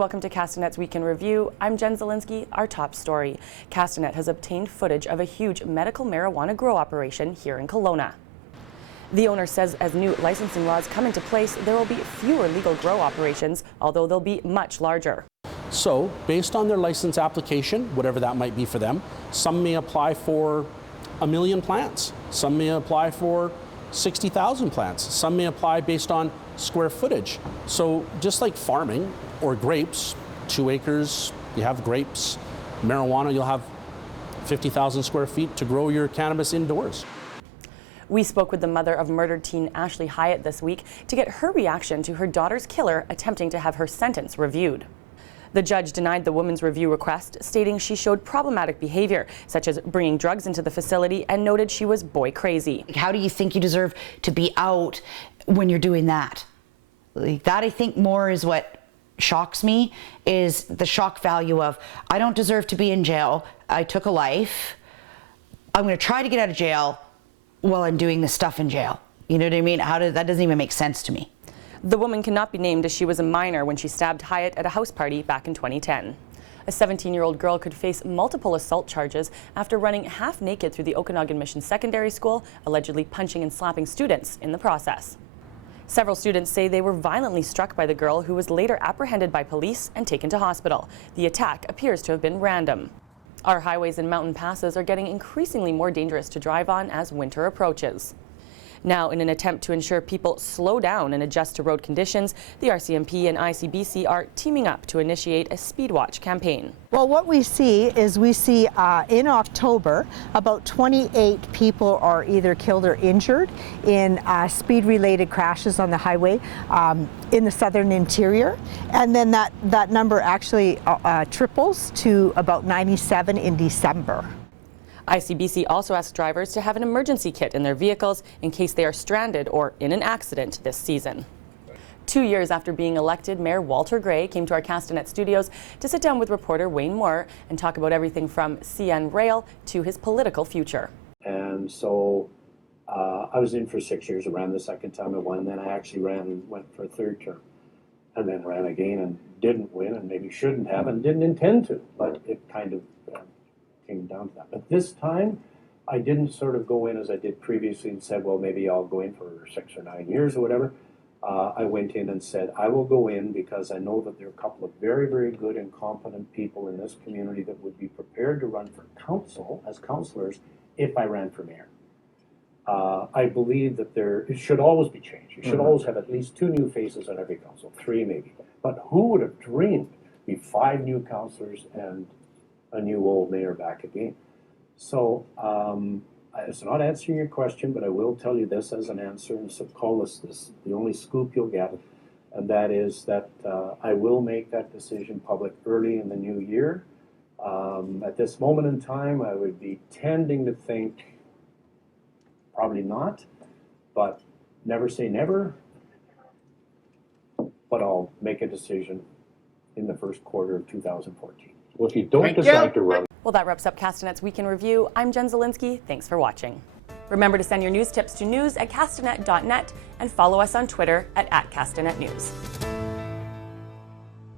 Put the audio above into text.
welcome to Castanet's Week in Review. I'm Jen Zielinski. Our top story. Castanet has obtained footage of a huge medical marijuana grow operation here in Kelowna. The owner says as new licensing laws come into place, there will be fewer legal grow operations, although they'll be much larger. So, based on their license application, whatever that might be for them, some may apply for 1 million plants. Some may apply for 60,000 plants. Some may apply based on square footage. So just like farming or grapes, 2 acres, you have grapes. Marijuana, you'll have 50,000 square feet to grow your cannabis indoors. We spoke with the mother of murdered teen Ashley Hyatt this week to get her reaction to her daughter's killer attempting to have her sentence reviewed. The judge denied the woman's review request, stating she showed problematic behavior, such as bringing drugs into the facility, and noted she was boy crazy. How do you think you deserve to be out when you're doing that? That, I think, more is what shocks me, is the shock value of, I don't deserve to be in jail. I took a life. I'm going to try to get out of jail while I'm doing this stuff in jail. You know what I mean? That doesn't even make sense to me. The woman cannot be named as she was a minor when she stabbed Hyatt at a house party back in 2010. A 17-year-old girl could face multiple assault charges after running half naked through the Okanagan Mission Secondary School, allegedly punching and slapping students in the process. Several students say they were violently struck by the girl, who was later apprehended by police and taken to hospital. The attack appears to have been random. Our highways and mountain passes are getting increasingly more dangerous to drive on as winter approaches. Now, in an attempt to ensure people slow down and adjust to road conditions, the RCMP and ICBC are teaming up to initiate a speed watch campaign. Well, what we see is in October, about 28 people are either killed or injured in speed-related crashes on the highway in the southern interior. And then that number actually triples to about 97 in December. ICBC also asked drivers to have an emergency kit in their vehicles in case they are stranded or in an accident this season. 2 years after being elected, Mayor Walter Gray came to our Castanet studios to sit down with reporter Wayne Moore and talk about everything from CN Rail to his political future. And so I was in for 6 years. I ran the second time I won. Then I actually went for a third term, and then ran again and didn't win, and maybe shouldn't have, and didn't intend to, but it kind of came down to that. But this time, I didn't sort of go in as I did previously and said, well, maybe I'll go in for 6 or 9 years or whatever. I went in and said, I will go in because I know that there are a couple of very, very good and competent people in this community that would be prepared to run for council as councillors if I ran for mayor. I believe that it should always be changed. You should always have at least 2 new faces on every council, 3 maybe. But who would have dreamed be 5 new councillors and a new old mayor back again? So it's not answering your question, but I will tell you this as an answer, and so call this the only scoop you'll get, and that is that I will make that decision public early in the new year. At this moment in time, I would be tending to think probably not, but never say never. But I'll make a decision in the first quarter of 2014. Well, if you don't decide to run. Well, that wraps up Castanet's Week in Review. I'm Jen Zielinski. Thanks for watching. Remember to send your news tips to news@castanet.net and follow us on Twitter at @CastanetNews.